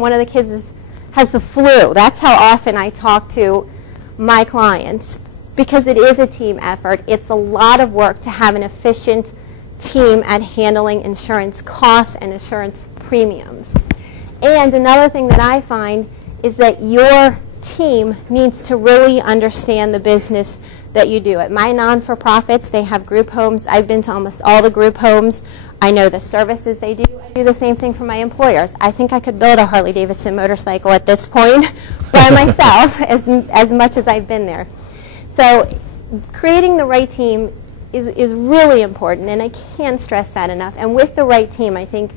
one of the kids has the flu. That's how often I talk to my clients, because it is a team effort. It's a lot of work to have an efficient team at handling insurance costs and insurance premiums. And another thing that I find is that your team needs to really understand the business that you do. At my non-for-profits, they have group homes. I've been to almost all the group homes. I know the services they do. I do the same thing for my employers. I think I could build a Harley-Davidson motorcycle at this point by myself, as much as I've been there. So creating the right team is really important, and I can't stress that enough. And with the right team, I think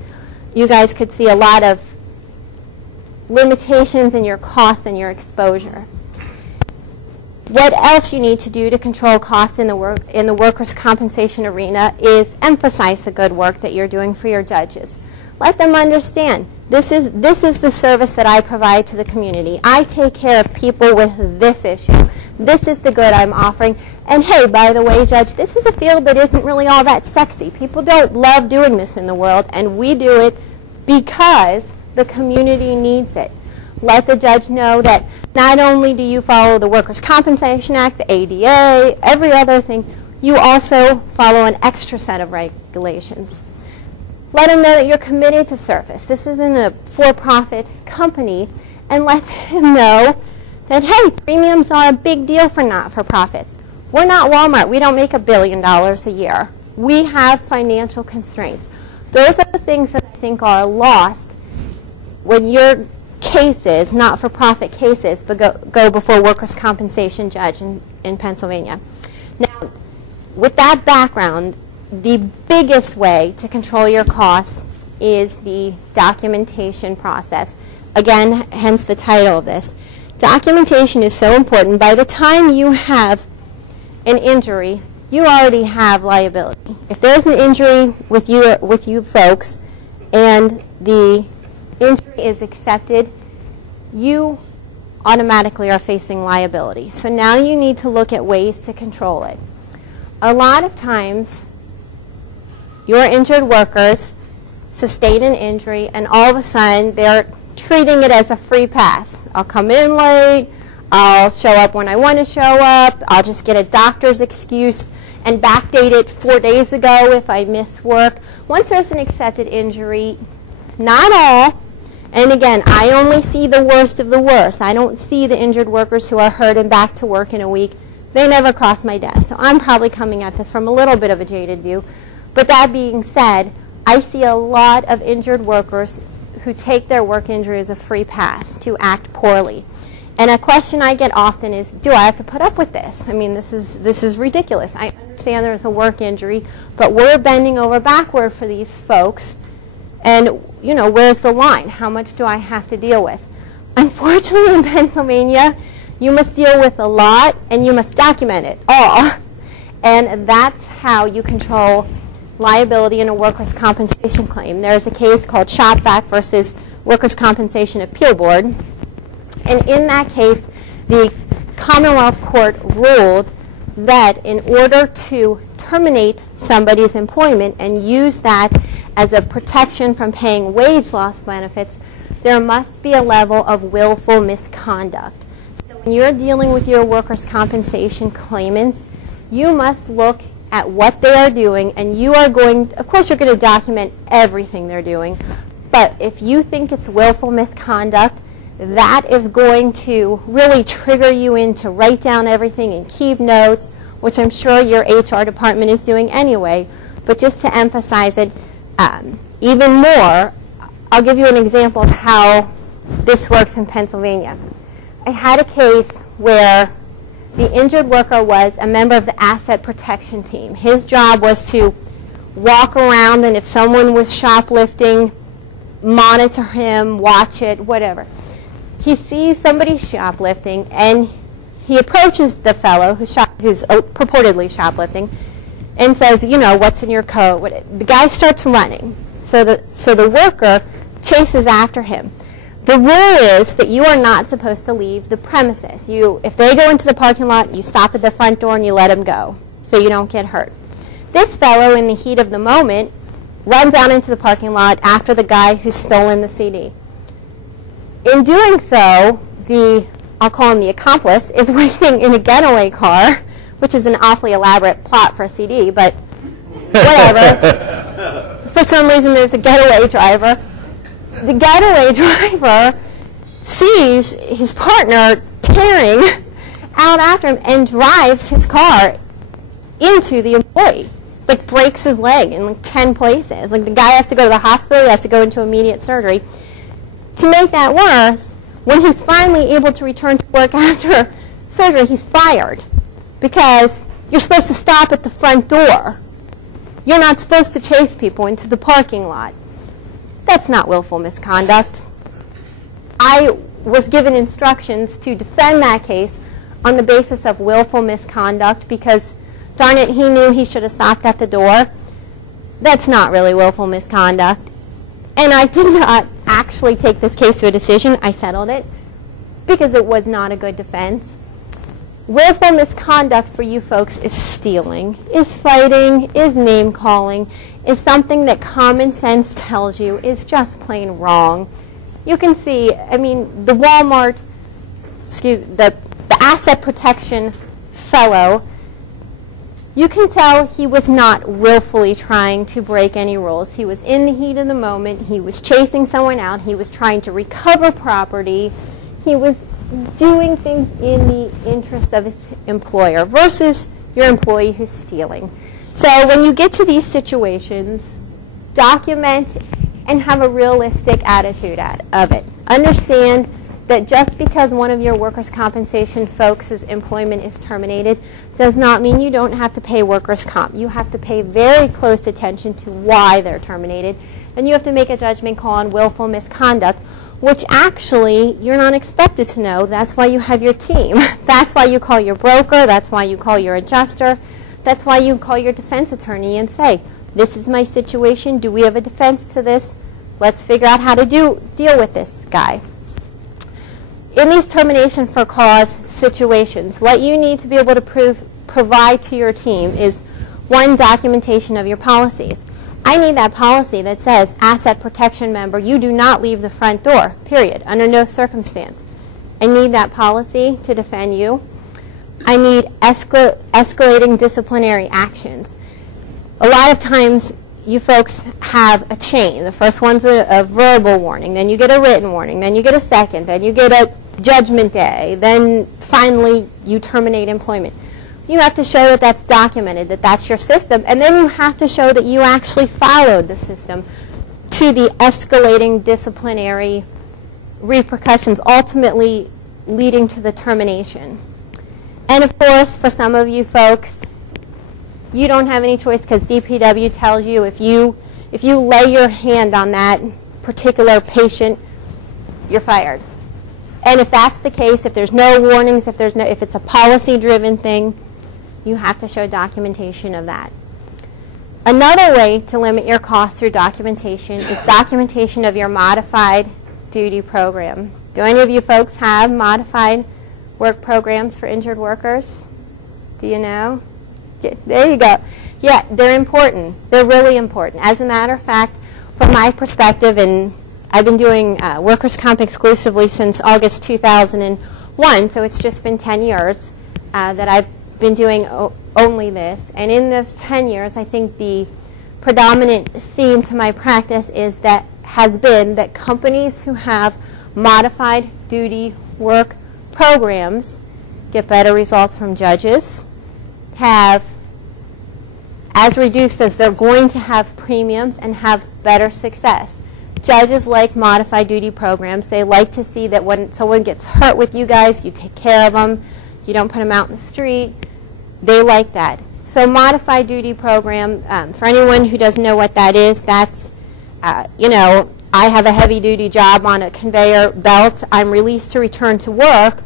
you guys could see a lot of limitations in your costs and your exposure. What else you need to do to control costs in the workers' compensation arena is emphasize the good work that you're doing for your judges. Let them understand this is the service that I provide to the community. I take care of people with this issue. This is the good I'm offering. And hey, by the way, Judge, this is a field that isn't really all that sexy. People don't love doing this in the world, and we do it because the community needs it. Let the judge know that not only do you follow the Workers' Compensation Act, the ADA, every other thing, you also follow an extra set of regulations. Let them know that you're committed to service. This isn't a for-profit company, and let them know that, hey, premiums are a big deal for not-for-profits. We're not Walmart. We don't make $1 billion a year. We have financial constraints. Those are the things that I think are lost when your cases, not-for-profit cases, but go before workers' compensation judge in Pennsylvania. Now, with that background, the biggest way to control your costs is the documentation process. Again, hence the title of this. Documentation is so important. By the time you have an injury, you already have liability. If there's an injury with you folks and the injury is accepted, you automatically are facing liability. So now you need to look at ways to control it. A lot of times, your injured workers sustain an injury, and all of a sudden they're treating it as a free pass. I'll come in late, I'll show up when I want to show up, I'll just get a doctor's excuse and backdate it 4 days ago if I miss work. Once there's an accepted injury, not all, and again, I only see the worst of the worst. I don't see the injured workers who are hurt and back to work in a week. They never cross my desk. So I'm probably coming at this from a little bit of a jaded view. But that being said, I see a lot of injured workers who take their work injury as a free pass to act poorly. And a question I get often is, do I have to put up with this? I mean, this is ridiculous. I understand there's a work injury, but we're bending over backward for these folks. And, you know, where's the line? How much do I have to deal with? Unfortunately, in Pennsylvania, you must deal with a lot, and you must document it all. And that's how you control liability in a workers' compensation claim. There's a case called Shopvac versus Workers' Compensation Appeal Board. And in that case, the Commonwealth Court ruled that in order to terminate somebody's employment and use that as a protection from paying wage loss benefits, there must be a level of willful misconduct. So when you're dealing with your workers' compensation claimants, you must look at what they are doing, and you are going, of course you're going to document everything they're doing, but if you think it's willful misconduct, that is going to really trigger you in to write down everything and keep notes, which I'm sure your HR department is doing anyway. But just to emphasize it even more, I'll give you an example of how this works in Pennsylvania. I had a case where the injured worker was a member of the asset protection team. His job was to walk around, and if someone was shoplifting, monitor him, watch it, whatever. He sees somebody shoplifting, and he approaches the fellow who's purportedly shoplifting and says, you know, what's in your coat? The guy starts running. So the worker chases after him. The rule is that you are not supposed to leave the premises. If they go into the parking lot, you stop at the front door and you let them go so you don't get hurt. This fellow, in the heat of the moment, runs out into the parking lot after the guy who's stolen the CD. In doing so, I'll call him the accomplice, is waiting in a getaway car, which is an awfully elaborate plot for a CD, but whatever. For some reason, there's a getaway driver. The getaway driver sees his partner tearing out after him and drives his car into the employee. Like, breaks his leg in like 10 places. Like, the guy has to go to the hospital, he has to go into immediate surgery. To make that worse, when he's finally able to return to work after surgery, he's fired because you're supposed to stop at the front door. You're not supposed to chase people into the parking lot. That's not willful misconduct. I was given instructions to defend that case on the basis of willful misconduct because, darn it, he knew he should have stopped at the door. That's not really willful misconduct. And I did not actually take this case to a decision. I settled it because it was not a good defense. Willful misconduct for you folks is stealing, is fighting, is name-calling, is something that common sense tells you is just plain wrong. You can see, I mean, the Walmart, the asset protection fellow, you can tell he was not willfully trying to break any rules. He was in the heat of the moment. He was chasing someone out. He was trying to recover property. He was doing things in the interest of his employer versus your employee who's stealing. So when you get to these situations, document and have a realistic attitude of it. Understand that just because one of your workers' compensation folks' employment is terminated does not mean you don't have to pay workers' comp. You have to pay very close attention to why they're terminated, and you have to make a judgment call on willful misconduct, which actually you're not expected to know. That's why you have your team. That's why you call your broker. That's why you call your adjuster. That's why you call your defense attorney and say, this is my situation. Do we have a defense to this? Let's figure out how to deal with this guy. In these termination for cause situations, what you need to be able to provide to your team is, one, documentation of your policies. I need that policy that says, asset protection member, you do not leave the front door, period, under no circumstance. I need that policy to defend you. I need escalating disciplinary actions. A lot of times, you folks have a chain. The first one's a verbal warning, then you get a written warning, then you get a second, then you get a judgment day, then finally you terminate employment. You have to show that that's documented, that that's your system, and then you have to show that you actually followed the system to the escalating disciplinary repercussions, ultimately leading to the termination. And of course, for some of you folks, you don't have any choice because DPW tells you if you lay your hand on that particular patient, you're fired. And if that's the case, if there's no warnings, if it's a policy-driven thing, you have to show documentation of that. Another way to limit your costs through documentation is documentation of your modified duty program. Do any of you folks have modified work programs for injured workers? Do you know? Yeah, there you go. Yeah, they're important. They're really important. As a matter of fact, from my perspective, and I've been doing workers' comp exclusively since August 2001, so it's just been 10 years that I've been doing only this. And in those 10 years, I think the predominant theme to my practice has been that companies who have modified duty work programs get better results from judges, have as reduced as they're going to have premiums, and have better success. Judges like modified duty programs. They like to see that when someone gets hurt with you guys, you take care of them. You don't put them out in the street. They like that. So modified duty program, for anyone who doesn't know what that is, that's, you know, I have a heavy duty job on a conveyor belt. I'm released to return to work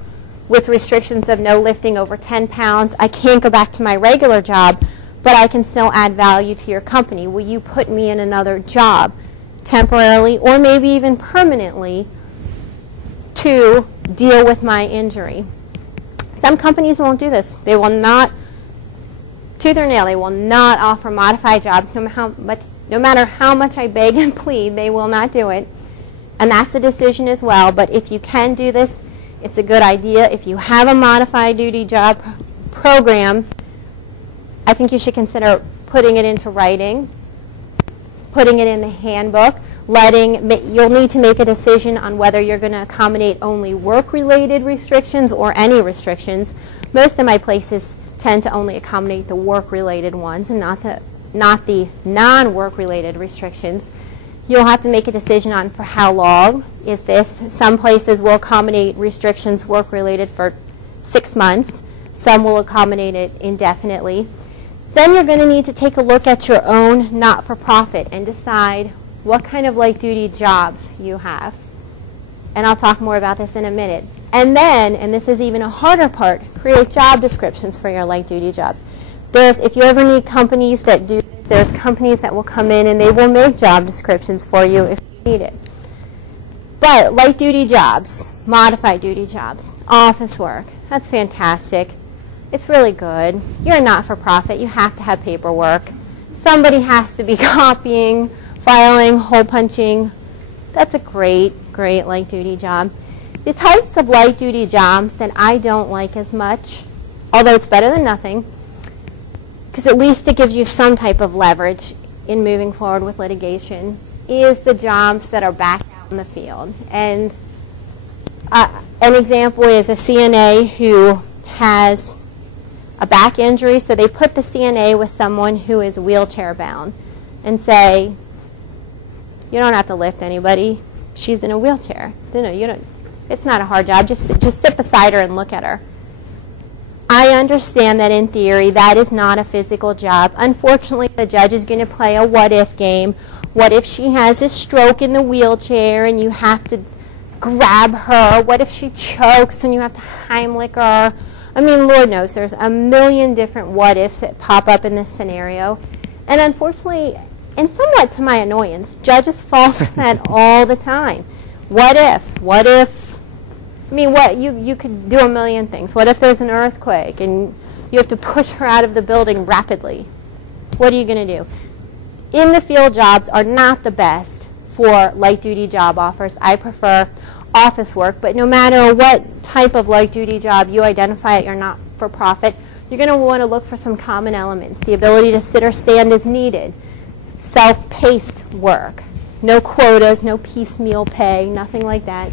with restrictions of no lifting over 10 pounds. I can't go back to my regular job, but I can still add value to your company. Will you put me in another job temporarily or maybe even permanently to deal with my injury? Some companies won't do this. They will not, tooth or nail, they will not offer modified jobs no matter how much I beg and plead. They will not do it. And that's a decision as well, but if you can do this, it's a good idea. If you have a modified duty job program, I think you should consider putting it into writing, putting it in the handbook, you'll need to make a decision on whether you're going to accommodate only work-related restrictions or any restrictions. Most of my places tend to only accommodate the work-related ones and not the non-work-related restrictions. You'll have to make a decision on for how long is this. Some places will accommodate restrictions work-related for 6 months. Some will accommodate it indefinitely. Then you're going to need to take a look at your own not-for-profit and decide what kind of light-duty jobs you have. And I'll talk more about this in a minute. And then, and this is even a harder part, create job descriptions for your light-duty jobs. If you ever need companies that do this, there's companies that will come in and they will make job descriptions for you if you need it. But light-duty jobs, modified duty jobs, office work, that's fantastic. It's really good. You're a not-for-profit. You have to have paperwork. Somebody has to be copying, filing, hole punching. That's a great light-duty job. The types of light-duty jobs that I don't like as much, although it's better than nothing, because at least it gives you some type of leverage in moving forward with litigation, is the jobs that are back out in the field. And an example is a CNA who has a back injury, so they put the CNA with someone who is wheelchair bound and say, you don't have to lift anybody. She's in a wheelchair. It's not a hard job. Just sit beside her and look at her. I understand that in theory that is not a physical job. Unfortunately, the judge is going to play a what-if game. What if she has a stroke in the wheelchair and you have to grab her? What if she chokes and you have to Heimlich her? I mean, Lord knows, there's a million different what-ifs that pop up in this scenario. And unfortunately, and somewhat to my annoyance, judges fall for that all the time. What if? What if? I mean, you could do a million things. What if there's an earthquake and you have to push her out of the building rapidly? What are you going to do? In the field jobs are not the best for light-duty job offers. I prefer office work, but no matter what type of light-duty job you identify at your not-for-profit, you're going to want to look for some common elements. The ability to sit or stand as needed. Self-paced work. No quotas, no piecemeal pay, nothing like that.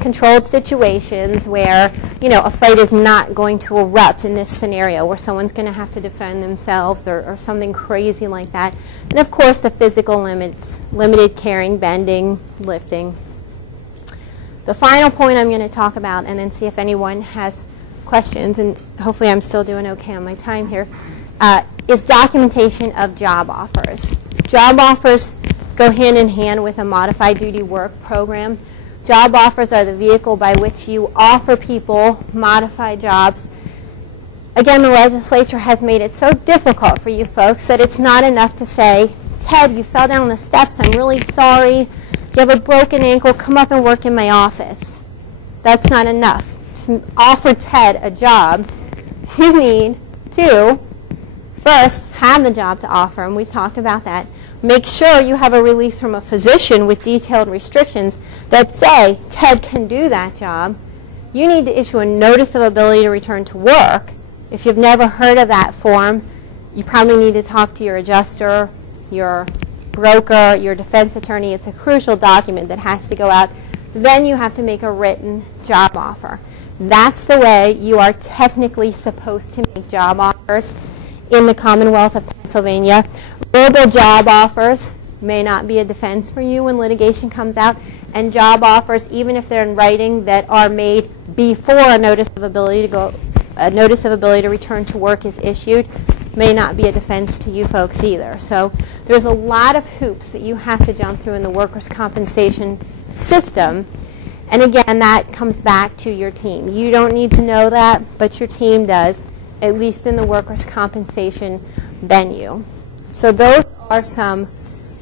Controlled situations where, a fight is not going to erupt in this scenario where someone's going to have to defend themselves or something crazy like that. And of course the physical limits, limited carrying, bending, lifting. The final point I'm going to talk about, and then see if anyone has questions, and hopefully I'm still doing okay on my time here, is documentation of job offers. Job offers go hand in hand with a modified duty work program. Job offers are the vehicle by which you offer people modified jobs. Again, the legislature has made it so difficult for you folks that it's not enough to say, Ted, you fell down the steps, I'm really sorry. You have a broken ankle, come up and work in my office. That's not enough. To offer Ted a job, you need to first have the job to offer, and we've talked about that. Make sure you have a release from a physician with detailed restrictions that say Ted can do that job. You need to issue a notice of ability to return to work. If you've never heard of that form, you probably need to talk to your adjuster, your broker, your defense attorney. It's a crucial document that has to go out. Then you have to make a written job offer. That's the way you are technically supposed to make job offers in the Commonwealth of Pennsylvania. Verbal job offers may not be a defense for you when litigation comes out, and job offers, even if they're in writing, that are made before a notice of ability to return to work is issued, may not be a defense to you folks either. So there's a lot of hoops that you have to jump through in the workers' compensation system. And again, that comes back to your team. You don't need to know that, but your team does, at least in the workers' compensation venue. So those are some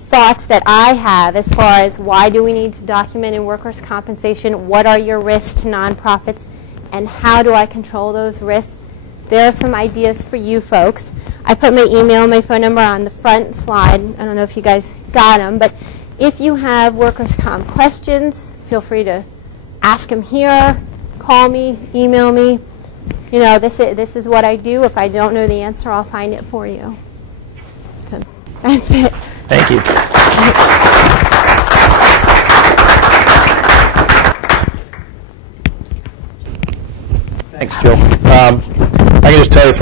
thoughts that I have as far as why do we need to document in workers' compensation, what are your risks to nonprofits, and how do I control those risks. There are some ideas for you folks. I put my email and my phone number on the front slide. I don't know if you guys got them, but If you have workers' comp questions, feel free to ask them here, call me, email me. You know, this is what I do. If I don't know the answer, I'll find it for you. So that's it. Thank you. Thanks, Jill. I can just tell you from